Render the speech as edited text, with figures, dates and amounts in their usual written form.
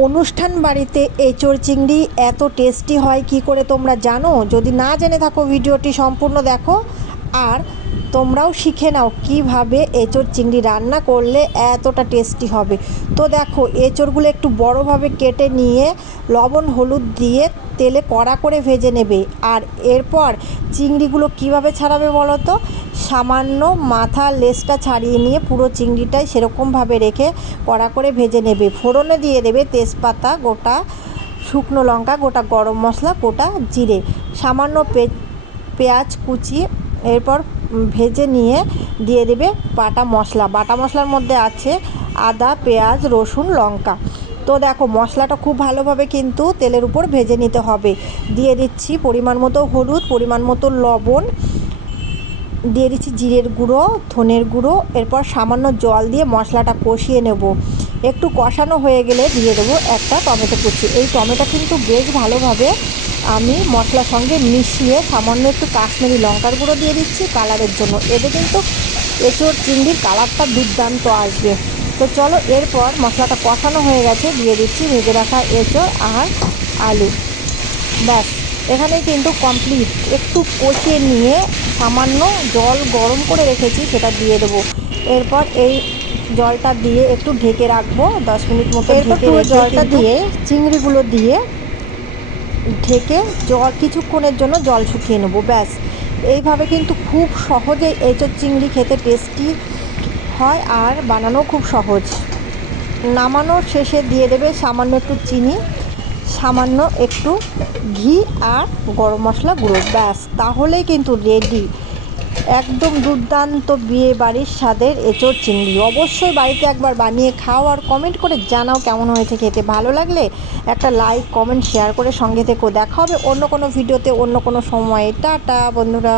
অনুষ্ঠান বাড়িতে এঁচোড় চিংড়ি এত টেস্টি হয় কি করে তোমরা জানো? যদি না জেনে থাকো ভিডিওটি সম্পূর্ণ দেখো আর তোমরাও শিখে নাও কিভাবে এঁচোড় চিংড়ি রান্না করলে এতটা টেস্টি হবে। তো দেখো, এঁচোড়গুলো একটু বড়োভাবে কেটে নিয়ে লবণ হলুদ দিয়ে তেলে কড়া করে ভেজে নেবে। আর এরপর চিংড়িগুলো কিভাবে ছাড়াবে বলো তো? সামান্য মাথা লেজটা ছাড়িয়ে নিয়ে পুরো চিংড়িটাই সেরকমভাবে রেখে কড়া করে ভেজে নেবে। ফোড়নে দিয়ে দেবে তেজপাতা, গোটা শুকনো লঙ্কা, গোটা গরম মশলা, গোটা জিরে, সামান্য পেঁয়াজ কুচি। এরপর ভেজে নিয়ে দিয়ে দেবে বাটা মশলার মধ্যে আছে আদা, পেঁয়াজ, রসুন, লঙ্কা। তো দেখো, মশলাটা খুব ভালোভাবে কিন্তু তেলের উপর ভেজে নিতে হবে। দিয়ে দিচ্ছি পরিমাণ মতো হলুদ, পরিমাণ মতো লবণ, দিয়ে দিচ্ছি জিরের গুঁড়ো, ধনের গুঁড়ো। এরপর সামান্য জল দিয়ে মশলাটা কষিয়ে নেব। একটু কষানো হয়ে গেলে দিয়ে দেবো একটা টমেটো কুচি। এই টমেটো কিন্তু বেশ ভালোভাবে আমি মশলার সঙ্গে মিশিয়ে সামান্য একটু কাশ্মীরি লঙ্কার গুঁড়ো দিয়ে দিচ্ছি কালারের জন্য। এতে কিন্তু এঁচোড় চিংড়ির কালারটা দুর্দান্ত আসবে। তো চলো, এরপর মশলাটা কষানো হয়ে গেছে, দিয়ে দিচ্ছি ভেজে রাখা এঁচোড় আর আলু। ব্যাস, এখানেই কিন্তু কমপ্লিট। একটু কষিয়ে নিয়ে সামান্য জল গরম করে রেখেছি সেটা দিয়ে দেবো। এরপর এই জলটা দিয়ে একটু ঢেকে রাখবো 10 মিনিট মতো। ঢেকে জলটা দিয়ে চিংড়িগুলো দিয়ে ঢেকে কিছুক্ষণের জন্য জল শুকিয়ে নেবো। ব্যাস, এইভাবে কিন্তু খুব সহজেই এঁচোড় চিংড়ি খেতে টেস্টি হয় আর বানানো খুব সহজ। নামানোর শেষে দিয়ে দেবে সামান্য একটু চিনি, সামান্য একটু ঘি আর গরম মশলা গুঁড়ো। ব্যাস, তাহলেই কিন্তু রেডি একদম দুর্দান্ত বিয়ে বাড়ির স্বাদের এঁচোড় চিংড়ি। অবশ্যই বাড়িতে একবার বানিয়ে খাও আর কমেন্ট করে জানাও কেমন হয়েছে খেতে। ভালো লাগলে একটা লাইক, কমেন্ট, শেয়ার করে সঙ্গে থেকেও। দেখা হবে অন্য কোনো ভিডিওতে, অন্য কোনো সময়ে। টাটা বন্ধুরা।